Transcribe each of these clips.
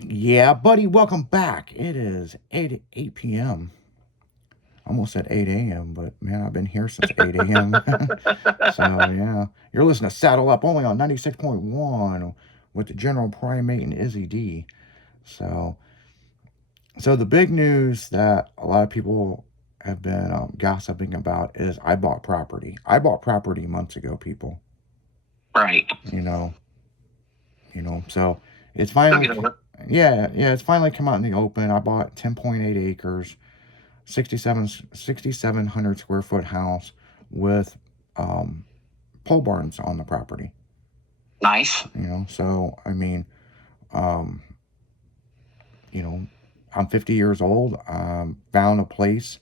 Yeah, buddy, welcome back. It is 8 p.m. Almost at 8 a.m., but man, I've been here since 8 a.m. So, yeah. You're listening to Saddle Up only on 96.1 with the General Primate and Izzy D. So, so the big news that a lot of people have been gossiping about is I bought property. I bought property months ago, people. Right. You know, so it's Look finally, at it. yeah, it's finally come out in the open. I bought 10.8 acres. 6,700 square foot house with um, pole barns on the property. Nice. So I mean, um, you know, I'm 50 years old. Found a place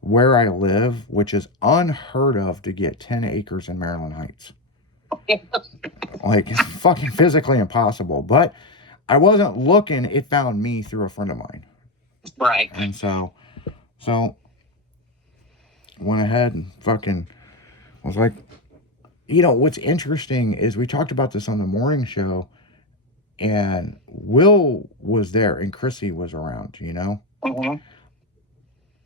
where I live, which is unheard of to get 10 acres in Maryland Heights. Like, it's fucking physically impossible. But I wasn't looking, it found me through a friend of mine. Right. And so went ahead and fucking was like, what's interesting is we talked about this on the morning show, and Will was there and Chrissy was around. Mm-hmm.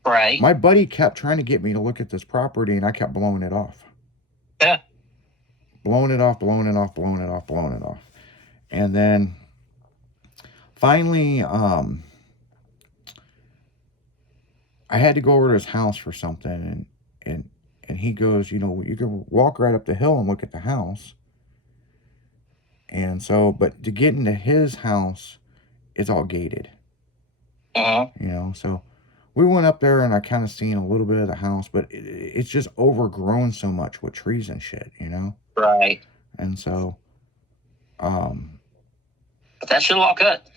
Right. My buddy kept trying to get me to look at this property, and I kept blowing it off. Yeah. Blowing it off, blowing it off, blowing it off, blowing it off. And then finally, I had to go over to his house for something, and he goes, you can walk right up the hill and look at the house. And so, but to get into his house, it's all gated. So we went up there and I kind of seen a little bit of the house, but it's just overgrown so much with trees and shit. Right. And so, um, But that should all cut.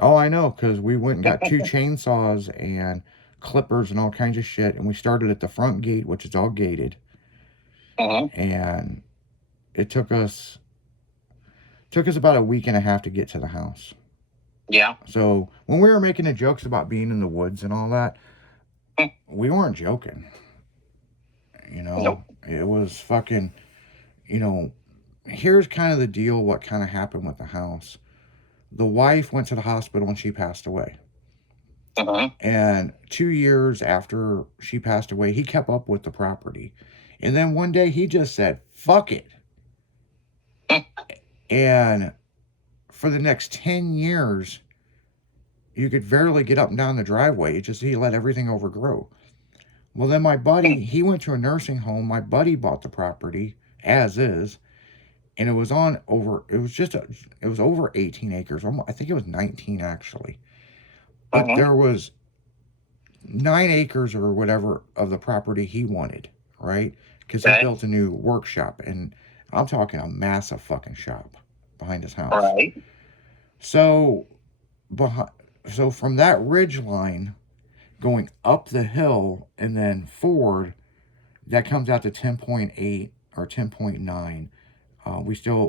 oh, I know, because we went and got two chainsaws and clippers and all kinds of shit, and we started at the front gate, which is all gated, and it took us about a week and a half to get to the house. Yeah. So when we were making the jokes about being in the woods and all that, we weren't joking. Nope. It was fucking, here's kind of the deal what kind of happened with the house. The wife went to the hospital and she passed away. And 2 years after she passed away, he kept up with the property. And then one day he just said, fuck it. And for the next 10 years, you could barely get up and down the driveway. He let everything overgrow. Well, then my buddy, he went to a nursing home. My buddy bought the property as is, and it was over 18 acres. I think it was 19 actually. But there was 9 acres or whatever of the property he wanted, right? Because he built a new workshop, and I'm talking a massive fucking shop behind his house. Right. So, so from that ridge line, going up the hill and then forward, that comes out to 10.8 or 10.9.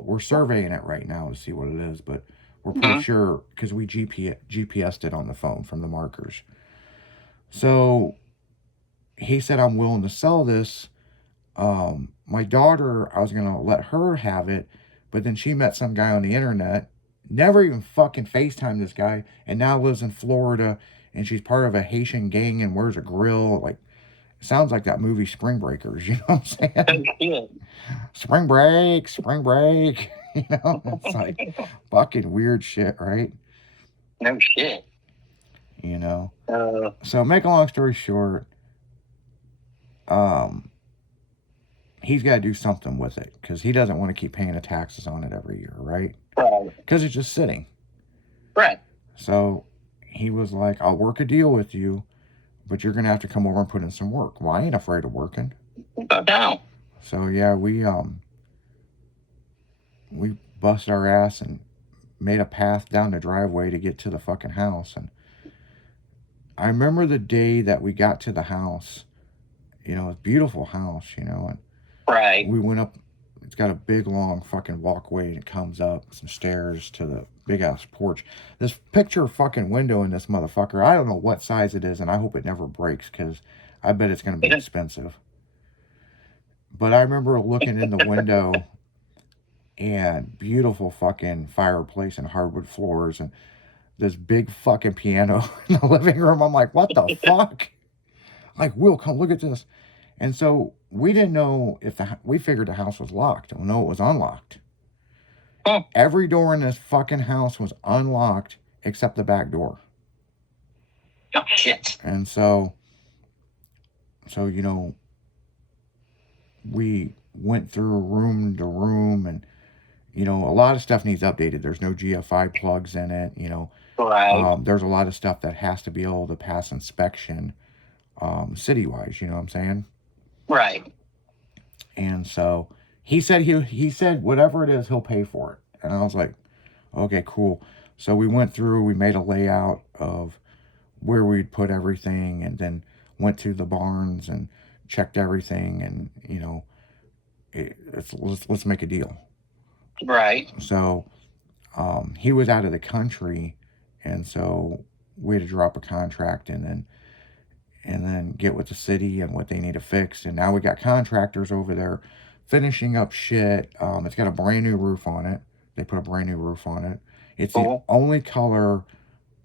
We're surveying it right now to see what it is, but we're pretty sure because we GPSed it on the phone from the markers. So he said, I'm willing to sell this. My daughter, I was going to let her have it, but then she met some guy on the internet, never even fucking FaceTime this guy, and now lives in Florida, and she's part of a Haitian gang and wears a grill. Like, sounds like that movie Spring Breakers, you know what I'm saying? Spring break, spring break. It's like fucking weird shit, right? No shit. So make a long story short, um, he's got to do something with it because he doesn't want to keep paying the taxes on it every year, right? Because it's just sitting. Right. So he was like, I'll work a deal with you, but you're going to have to come over and put in some work. Well, I ain't afraid of working. Go down. So yeah, we busted our ass and made a path down the driveway to get to the fucking house. And I remember the day that we got to the house. It's a beautiful house, and right. We went up. It's got a big long fucking walkway and it comes up some stairs to the big ass porch. This picture fucking window in this motherfucker, I don't know what size it is, and I hope it never breaks because I bet it's going to be expensive. But I remember looking in the window and beautiful fucking fireplace and hardwood floors, and this big fucking piano in the living room. I'm like, what the fuck? Like, Will, come look at this. And so we didn't know if we figured the house was locked. Oh no, it was unlocked. Huh. Every door in this fucking house was unlocked except the back door. Oh shit. And so you know, we went through room to room, and you know, a lot of stuff needs updated. There's no GFI plugs in it. You know, Right. there's a lot of stuff that has to be able to pass inspection, city-wise. You know what I'm saying? Right. And so he said he said whatever it is, he'll pay for it. And I was like, okay, cool. So we went through, we made a layout of where we'd put everything, and then went to the barns and checked everything, and you know, let's make a deal. Right. So he was out of the country, and so we had to drop a contract, and then get with the city and what they need to fix. And now we got contractors over there finishing up shit. It's got a brand new roof on it. They put a brand new roof on it. It's the only color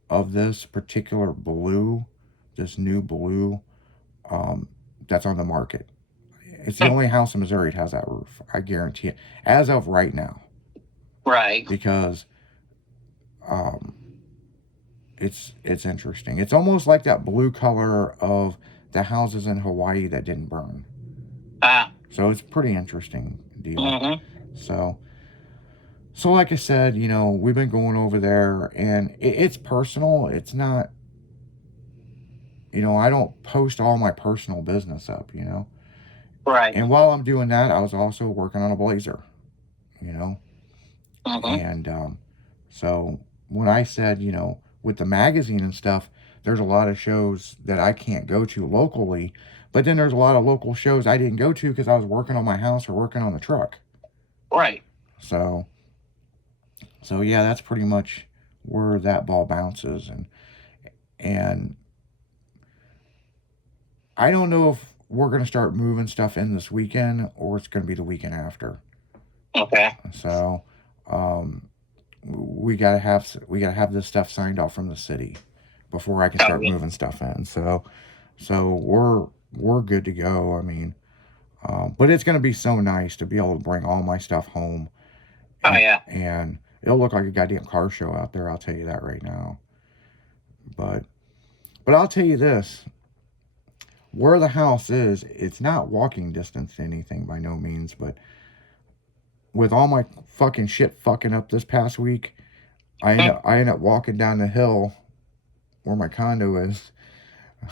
of this particular blue, this new blue, that's on the market. It's the only house in Missouri that has that roof. I guarantee it. As of right now. Right. Because it's interesting. It's almost like that blue color of the houses in Hawaii that didn't burn. So it's pretty interesting deal. Mm-hmm. So like I said, you know, we've been going over there, and it's personal. It's not, you know, I don't post all my personal business up, you know. Right. And while I'm doing that, I was also working on a Blazer, you know. Mm-hmm. And so when I said, you know, with the magazine and stuff, there's a lot of shows that I can't go to locally, but then there's a lot of local shows I didn't go to because I was working on my house or working on the truck. Right. So yeah, that's pretty much where that ball bounces. And I don't know if we're going to start moving stuff in this weekend or it's going to be the weekend after. Okay. So we gotta have this stuff signed off from the city before I can start moving stuff in. So we're good to go. I mean, but it's gonna be so nice to be able to bring all my stuff home. And it'll look like a goddamn car show out there. I'll tell you that right now. But I'll tell you this: where the house is, it's not walking distance to anything by no means, but with all my fucking shit fucking up this past week, I end up walking down the hill where my condo is.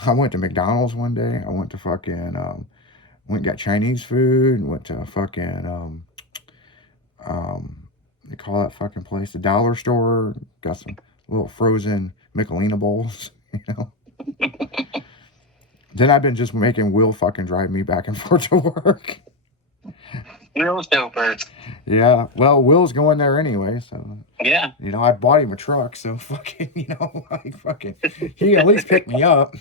I went to McDonald's one day. I went to fucking went and got Chinese food. Went to fucking they call that fucking place the dollar store. Got some little frozen Michelina bowls, you know. Then I've been just making Will fucking drive me back and forth to work. Will's doper. Yeah, well, Will's going there anyway, so yeah. You know, I bought him a truck, so fucking, you know, like fucking, he at least picked me up.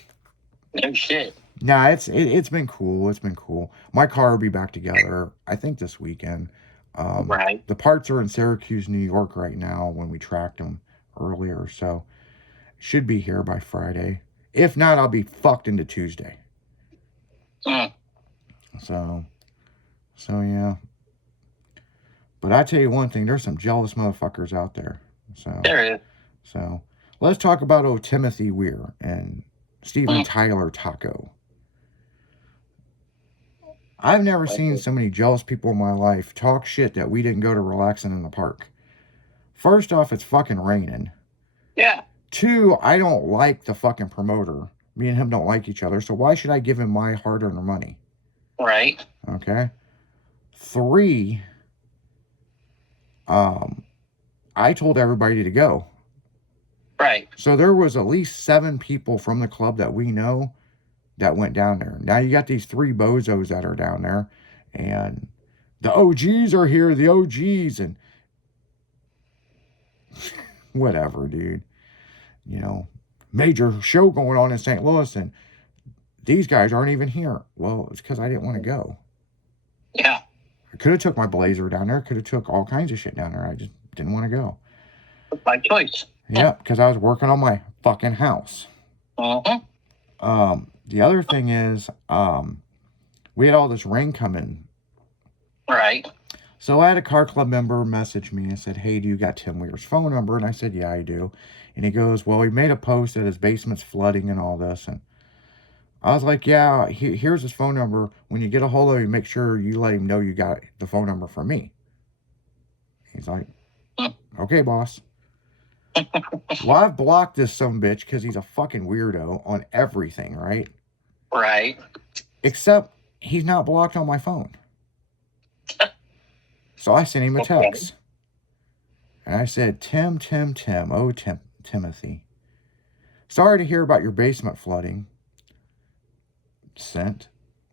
No shit. Nah, it's been cool. It's been cool. My car will be back together, I think, this weekend. Right. The parts are in Syracuse, New York right now when we tracked them earlier, so should be here by Friday. If not, I'll be fucked into Tuesday. So yeah. But I tell you one thing, there's some jealous motherfuckers out there. So there is. So let's talk about old Timothy Weir and Steven Tyler Taco. I've never seen so many jealous people in my life talk shit that we didn't go to relaxing in the park. First off, it's fucking raining. Yeah. 2, I don't like the fucking promoter. Me and him don't like each other, so why should I give him my hard-earned money? Right. Okay. 3, I told everybody to go. Right. So there was at least 7 people from the club that we know that went down there. Now you got these 3 bozos that are down there, and the OGs are here, the OGs, and whatever, dude. You know, major show going on in St. Louis, and these guys aren't even here. Well, it's because I didn't want to go. Yeah. I could have took my Blazer down there. Could have took all kinds of shit down there. I just didn't want to go. By choice. Yep, because I was working on my fucking house. Mm-hmm. The other thing is, we had all this rain coming. Right. So I had a car club member message me and said, "Hey, do you got Tim Weir's phone number?" And I said, "Yeah, I do." And he goes, "Well, he made a post that his basement's flooding and all this." And I was like, "Yeah, here's his phone number. When you get a hold of him, make sure you let him know you got the phone number from me." He's like, "Okay, boss." Well, I've blocked this sumbitch because he's a fucking weirdo on everything, right? Right. Except he's not blocked on my phone. So I sent him a text. And I said, Tim, oh, Timothy. Sorry to hear about your basement flooding. Sent.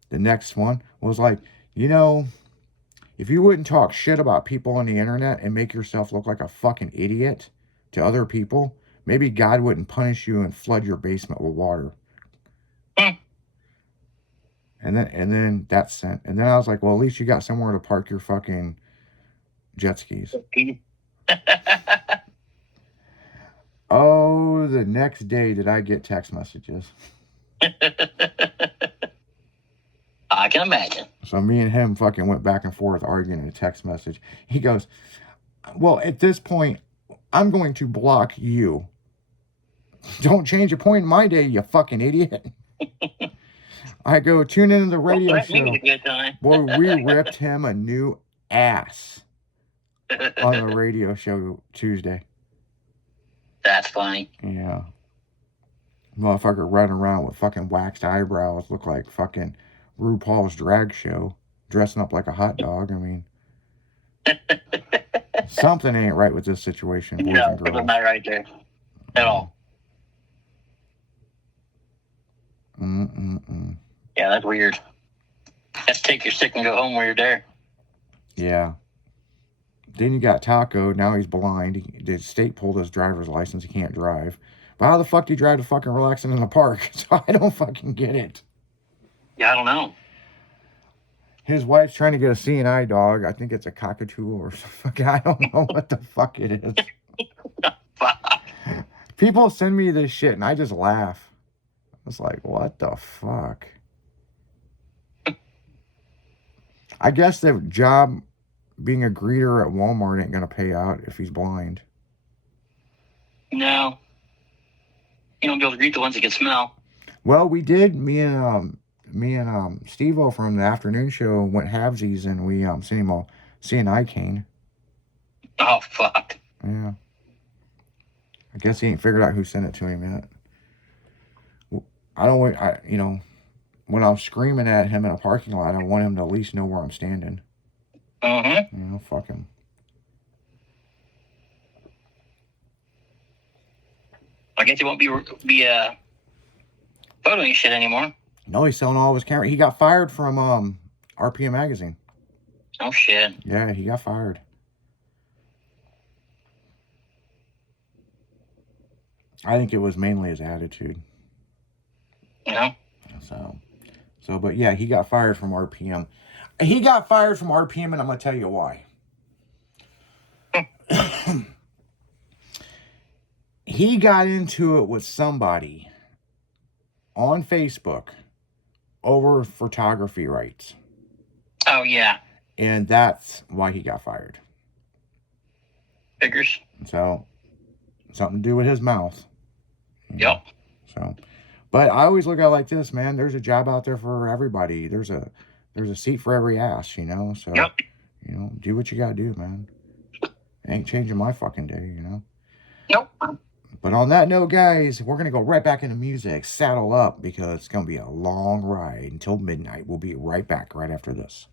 The next one was like, if you wouldn't talk shit about people on the internet and make yourself look like a fucking idiot to other people, maybe God wouldn't punish you and flood your basement with water. And then that sent. And then I was like, well, at least you got somewhere to park your fucking jet skis. Oh, the next day did I get text messages. I can imagine. So me and him fucking went back and forth arguing in a text message. He goes, well, at this point, I'm going to block you. Don't change a point in my day, you fucking idiot. I go, tune into the radio show. Boy, we ripped him a new ass on the radio show Tuesday. That's funny. Yeah. Motherfucker running around with fucking waxed eyebrows, look like fucking RuPaul's drag show, dressing up like a hot dog. I mean, something ain't right with this situation, boys and girls. No, not right there at all. Yeah, that's weird. Let's take your stick and go home while you're there. Yeah. Then you got Taco. Now he's blind. The state pulled his driver's license. He can't drive. But how the fuck do you drive to fucking relaxing in the park? So I don't fucking get it. Yeah, I don't know. His wife's trying to get a CNI dog. I think it's a cockatoo or something. I don't know what the fuck it is. People send me this shit and I just laugh. It's like, what the fuck? I guess the job being a greeter at Walmart ain't gonna pay out if he's blind. No. You don't be able to greet the ones that can smell. Well, we did. Me and Steve-O from the afternoon show went halvesies and we sent him a CNI cane. Oh, fuck. Yeah. I guess he ain't figured out who sent it to him yet. When I'm screaming at him in a parking lot, I want him to at least know where I'm standing. Fuck him. I guess he won't be photoing shit anymore. No, he's selling all of his camera. He got fired from RPM magazine. Oh shit. Yeah, he got fired. I think it was mainly his attitude. Yeah. So, but yeah, he got fired from RPM. He got fired from RPM, and I'm going to tell you why. He got into it with somebody on Facebook over photography rights. Oh, yeah. And that's why he got fired. Figures. So, something to do with his mouth. Yep. So, but I always look at it like this, man. There's a job out there for everybody. There's a seat for every ass, So, yep. Do what you gotta do, man. It ain't changing my fucking day, Nope. But on that note, guys, we're gonna go right back into music. Saddle up because it's gonna be a long ride until midnight. We'll be right back right after this.